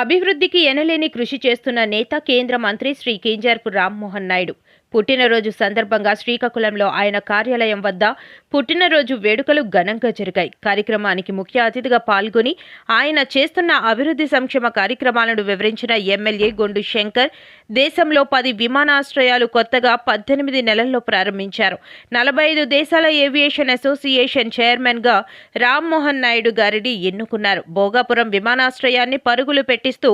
అభివృద్ధికి ఎనలేని కృషి చేస్తున్న నేత కేంద్ర మంత్రి శ్రీ కింజరాపు రామ్మోహన్ నాయుడు పుట్టినరోజు సందర్భంగా శ్రీకాకుళంలో ఆయన కార్యాలయం వద్ద పుట్టినరోజు వేడుకలు ఘనంగా జరిగాయి. కార్యక్రమానికి ముఖ్య అతిథిగా పాల్గొని ఆయన చేస్తున్న అభివృద్ధి సంక్షేమ కార్యక్రమాలను వివరించిన ఎమ్మెల్యే గొండు శంకర్ దేశంలో 10 విమానాశ్రయాలు కొత్తగా 18 నెలల్లో ప్రారంభించారు. 45 దేశాల ఏవియేషన్ అసోసియేషన్ చైర్మన్గా రామ్మోహన్ నాయుడు గారిని ఎన్నుకున్నారు. భోగాపురం విమానాశ్రయాన్ని పరుగులు పెట్టిస్తూ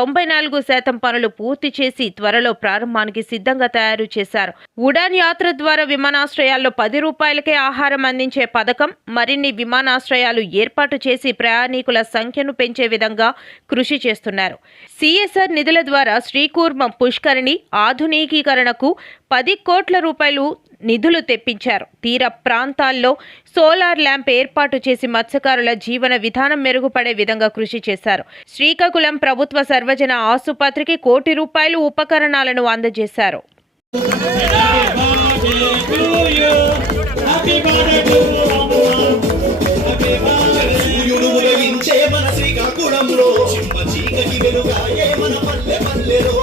94% పనులు పూర్తి చేసి త్వరలో ప్రారంభానికి సిద్ధంగా తయారు చేశారు. ఉడాన్ యాత్ర ద్వారా విమానాశ్రయాల్లో 10 రూపాయలకే ఆహారం అందించే పథకం, మరిన్ని విమానాశ్రయాలు ఏర్పాటు చేసి ప్రయాణికుల సంఖ్యను పెంచే విధంగా కృషి చేస్తున్నారు. సిఎస్ఆర్ నిధుల ద్వారా శ్రీకూర్మం పుష్కరిణి ఆధునికీకరణకు 10 కోట్ల రూపాయలు నిధులు తెప్పించారు. తీర ప్రాంతాల్లో సోలార్ ల్యాంప్ ఏర్పాటు చేసి మత్స్యకారుల జీవన విధానం మెరుగుపడే విధంగా కృషి చేశారు. శ్రీకాకుళం ప్రభుత్వ సర్వజన ఆసుపత్రికి 1 కోటి రూపాయలు ఉపకరణాలను అందజేశారు. సూర్యుడు ఉదయించే మన శ్రీకాకుళంలో చీకటి వెలుగాయే మన పల్లె పల్లెలో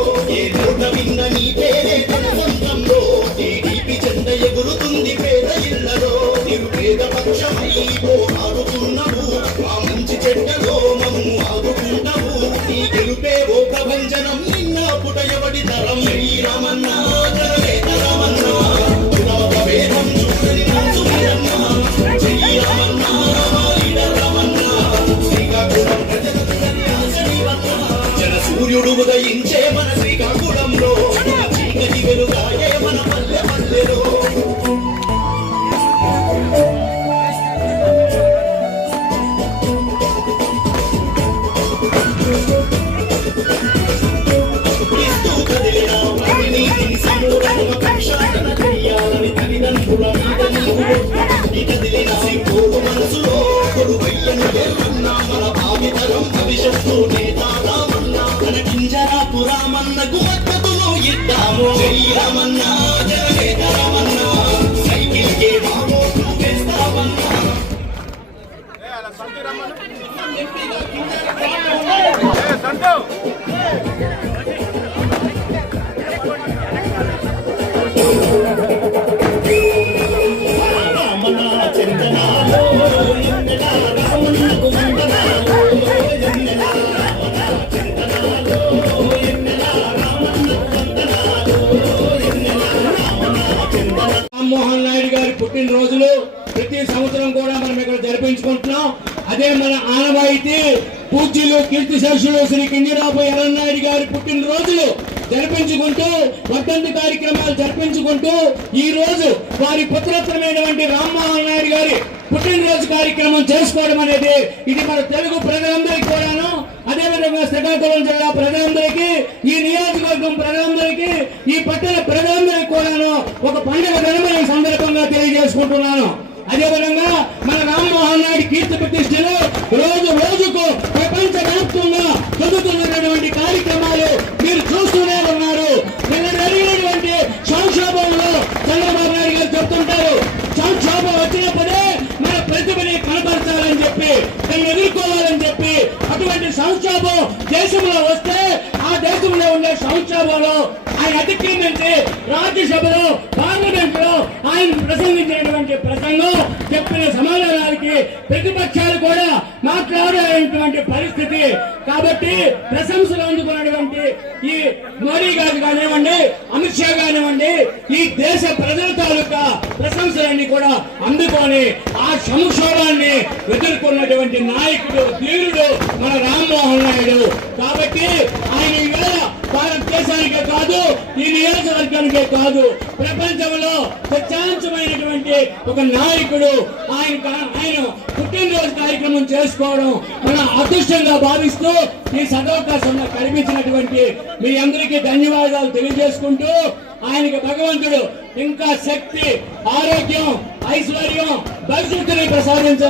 మనసులో కొడువయ్యను ఎరున్నా మన భావితరం భవిష్యత్తు నేతామన్నా మన కింజరాపు రామన్నకు మద్దతును ఇద్దాము. జై రామన్నా జననేత రామన్నా సైకిల్ కే మామోట్లు వేస్తామన్నా. రామ్మోహన్ నాయుడు గారి పుట్టినరోజులు ప్రతి సంవత్సరం కూడా మనం ఇక్కడ జరిపించుకుంటున్నాం. అదే మన ఆనవాయితీ. పూజ్యులు కీర్తిశేషులు శ్రీ కింజరాపు ఎర్రన్నాయుడు గారి పుట్టినరోజులు జరిపించుకుంటూ వర్ధంతి కార్యక్రమాలు జరిపించుకుంటూ ఈ రోజు వారి పుత్రత్వమైనటువంటి రామ్మోహన్ నాయుడు గారి పుట్టినరోజు కార్యక్రమం చేసుకోవడం అనేది ఇది మన తెలుగు ప్రజలందరికీ కూడాను, అదేవిధంగా శ్రీకాకుళం జిల్లా ప్రజలందరికీ, ఈ నియోజకవర్గం ప్రజలందరికీ, ఈ పట్టణ ప్రజలందరికీ కూడాను ఒక పండుగ దినమైన సందర్భంగా తెలియజేసుకుంటున్నాను. అదేవిధంగా మన రామ్మోహన్ నాయుడు కీర్తి ప్రతిష్టలు రోజు రోజుకు ప్రపంచ వ్యాప్తంగా జరుగుతున్నటువంటి కార్యక్రమాలు మీరు చూస్తూనే ఉన్నారు. నిన్న జరిగినటువంటి సంక్షోభంలో చంద్రబాబు నాయుడు గారు చెప్తుంటారు, సంక్షోభం వచ్చినప్పుడే మన ప్రతిభని కనపరచాలని చెప్పి, దాన్ని ఎదుర్కోవాలని చెప్పి. అటువంటి సంక్షోభం దేశంలో వస్తే ఆ దేశంలో ఉండే సంక్షోభంలో ఆయన అతిక్రమించి రాజ్యసభలో పార్లమెంట్ లో ఆయన ప్రసంగించినటువంటి ప్రసంగం చెప్పిన సమాధానానికి ప్రతిపక్షాలు కూడా మాట్లాడేటువంటి పరిస్థితి. కాబట్టి ప్రశంసలు అందుకున్నటువంటి ఈ మోడీ గారు కానివ్వండి, అమిత్ షా కానివ్వండి, ఈ దేశ ప్రజల తాలూకా ప్రశంసలన్నీ కూడా అందుకొని ఆ సంక్షోభాన్ని ఎదుర్కొన్నటువంటి నాయకుడు, ధీరుడు మన రామ్మోహన్ నాయుడు. కాబట్టి ఆయన ఈవేళ భారతదేశానికే కాదు, ఈ నియోజకవర్గానికే కాదు, ప్రపంచంలో ప్రత్యేకమైనటువంటి ఒక నాయకుడు. ఆయన పుట్టినరోజు కార్యక్రమం చేసుకోవడం మన అదృష్టంగా భావిస్తూ ఈ సదవకాశంలో కల్పించినటువంటి మీ అందరికీ ధన్యవాదాలు తెలియజేసుకుంటూ, ఆయనకి భగవంతుడు ఇంకా శక్తి, ఆరోగ్యం, ఐశ్వర్యం, భవిష్యత్తుని ప్రసాదించాలని